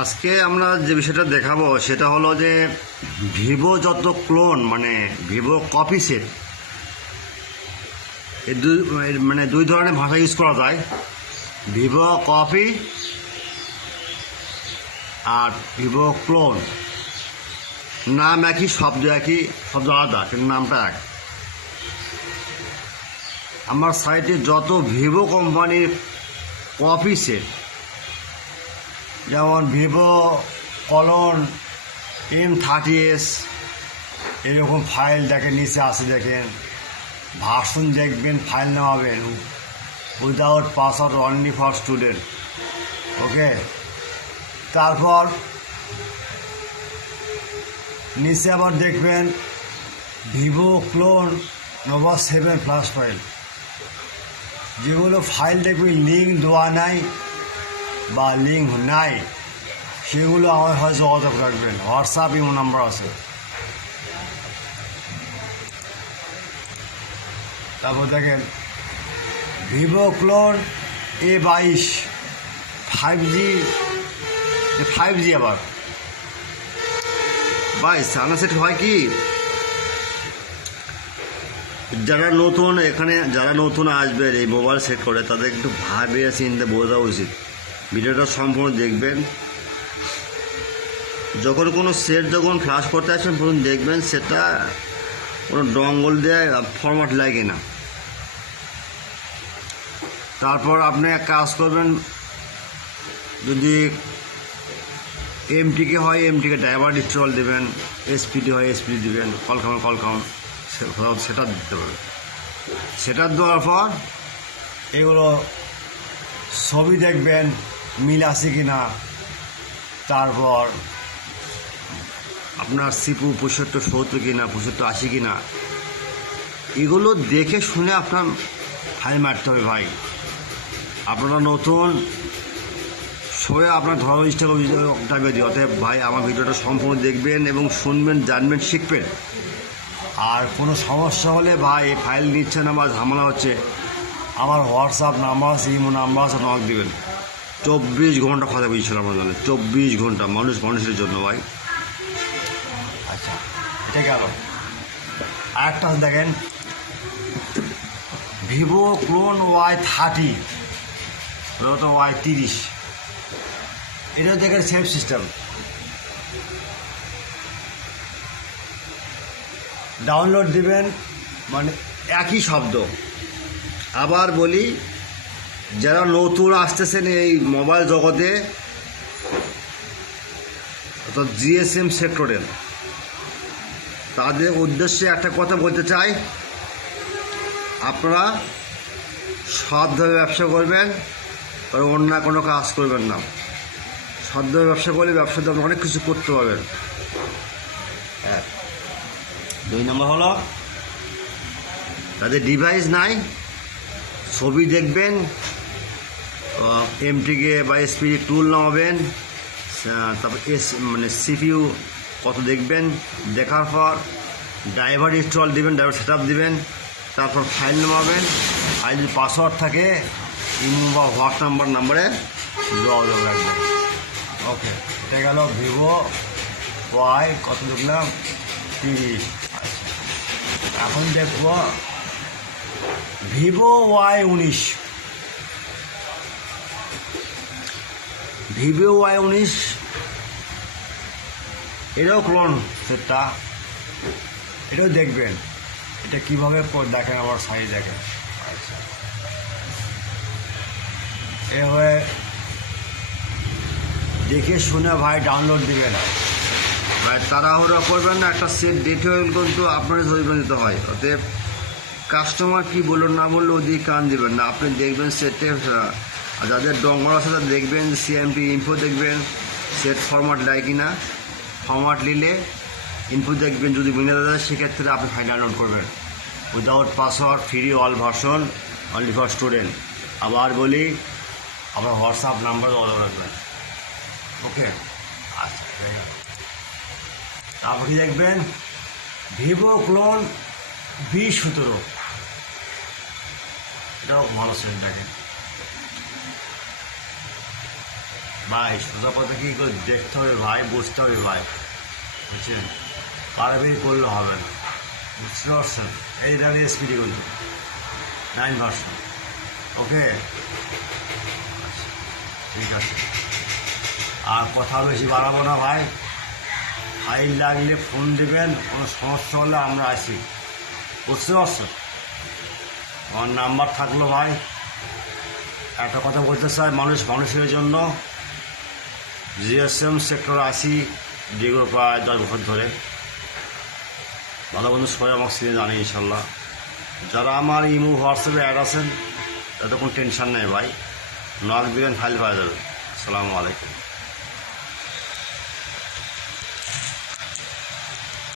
আজকে আমরা যে বিষয়টা দেখাবো সেটা হলো যে ভিভো যত ক্লোন মানে ভিভো কপি সেট এই দুই ধরনের ভাষা ইউজ করা যায়। ভিভো কপি আর ভিভো ক্লোন, নাম একই, শব্দ একই, শব্দ আলাদা কিন্তু নামটা এক। আমার সাইটে যত ভিভো কোম্পানির কপি সেট, যেমন ভিভো কলন M30s, এরকম ফাইল দেখেন নিচে আসে, দেখেন ভার্সন দেখবেন, ফাইল নেওয়াবেন without password, only for student. Okay, তারপর নিচে আবার দেখবেন Vivo clone Nova 7 plus file, যেগুলো ফাইল দেখবেন লিঙ্ক দেওয়া নাই বা লিঙ্ক নাই, সেগুলো আমার হয়তো যোগাযোগ রাখবেন, হোয়াটসঅ্যাপ ইমো নাম্বার আছে। তারপর দেখেন ভিভো ক্লোন A22 5G আবার ভাই সানা সেট হয় কি, যারা নতুন এখানে যারা নতুন আসবে এই মোবাইল সেট করে তাদের একটু ভাবে চিন্তা বোঝা উচিত। ভিডিওটা সম্পূর্ণ দেখবেন। যখন কোনো সেট যখন ফ্লাশ করতে আসবেন প্রথম দেখবেন সেটা কোনো ডঙ্গল দিয়ে ফরম্যাট লাগে না। তারপর আপনি এক কাজ করবেন, যদি MTK হয় MTK ড্রাইভার ইনস্টল দেবেন, SPD হয় SPD দেবেন, কলকাম সেটা দিতে পারবেন। সেটা দেওয়ার পর এগুলো ছবি দেখবেন মিল আছে কি না, তারপর আপনার CPU 6570 কিনা, 6580 কিনা, এগুলো দেখে শুনে আপনার ফাইল মারতে হবে ভাই। আপনারা নতুন সবাই আপনার ধরো ইনস্টাগ্রামে দিই। অতএব ভাই আমার ভিডিওটা সম্পূর্ণ দেখবেন এবং শুনবেন, জানবেন, শিখবেন। আর কোনো সমস্যা হলে ভাই এই ফাইল নিচ্ছে না বা ঝামেলা হচ্ছে, আমার হোয়াটসঅ্যাপ নাম্বার আছে, ইমো নাম্বার আছে, নক দেবেন। 24 ঘন্টা কথা বলছিলাম আমার জন্য, 24 ঘন্টা মানুষের জন্য ভাই। আচ্ছা, এটা গেল। আরেকটা দেখেন ভিভো ক্লোন Y30, তো Y30, এটা দেখেন সেফ সিস্টেম, ডাউনলোড দিবেন মানে একই শব্দ। আবার বলি, যারা নতুন আসতেছেন এই মোবাইল জগতে অর্থাৎ GSM সেক্টরের, তাদের উদ্দেশ্যে একটা কথা বলতে চাই, আপনারা সৎভাবে ব্যবসা করবেন, অন্য কোনো কাজ করবেন না। সৎভাবে ব্যবসা করলে ব্যবসাতে আপনি অনেক কিছু করতে পারবেন। 2 নম্বর হলো তাদের ডিভাইস নাই, ছবি দেখবেন, MTK বা SPD টুল নামাবেন, তারপর CPU কত দেখবেন, দেখার পর ড্রাইভার ইনস্টল দেবেন, ড্রাইভার সেট আপ দেবেন, তারপর ফাইল নামাবেন। আর যদি পাসওয়ার্ড থাকে ইমো বা হোয়াটসঅ্যাপ নাম্বারে যোগাযোগ রাখবেন। ওকে, এটা গেল ভিভো কত দেখলাম 30। এখন দেখব ভিভো Y19। ভিভো Y19 এটাও ক্লোন সেটটা, এটাও দেখবেন। এটা কীভাবে দেখেন, আমার সাইজ দেখেন। আচ্ছা, এভাবে দেখে শুনে ভাই ডাউনলোড দেবেন। ভাই তাড়াহুড়া করবেন না, একটা সেট দেখে হইল কিন্তু আপনারই জরিমানা দিতে হয়। অতএব কাস্টমার কি বললো না বললো ওদিকে কান দেবেন না, আপনি দেখবেন সেটে। আর যাদের ডঙ্গল আছে তাদের দেখবেন CMP ইনফো দেখবেন, সেট ফরম্যাট দেয় কি না, ফরম্যাট নিলে ইনফো দেখবেন, যদি মিলে যায় সেক্ষেত্রে আপনি ফাইল ডাউনলোড করবেন without password, free all version, only for student. আবার বলি, আপনার হোয়াটসঅ্যাপ নাম্বার অর্ডার রাখবেন। ওকে, আচ্ছা, তারপর কি দেখবেন ভিভো ক্লোন B17, এটাও ভালো সেট দেখেন। ভাই সোজা পথে কী করে দেখতে হবে ভাই, বুঝতে হবে ভাই, বুঝছেন? পারবেই করলে হবে না, বুঝতে পারছেন? এই ধরনের স্পিডি কিন্তু 9 ভার্সন। ওকে, ঠিক আছে, আর কথা বেশি বাড়াবো না ভাই। ফাইল লাগলে ফোন দেবেন, কোনো সমস্যা হলে আমরা আসি, বুঝতে পারছেন? আমার নাম্বার থাকলো ভাই। একটা কথা বলতে চাই, মানুষের জন্য জিএসএম সেক্টর 80 দীর্ঘ প্রায় 10 বছর ধরে। ভালো বন্ধু সবাই আমার সিনে জানে ইনশাল্লাহ। যারা আমার ইমো হোয়াটসঅ্যাপে অ্যাড আছেন তাদের কোনো টেনশন নেই ভাই, নক দিবেন, ফাইল পাওয়া যাবে। আসসালামু আলাইকুম।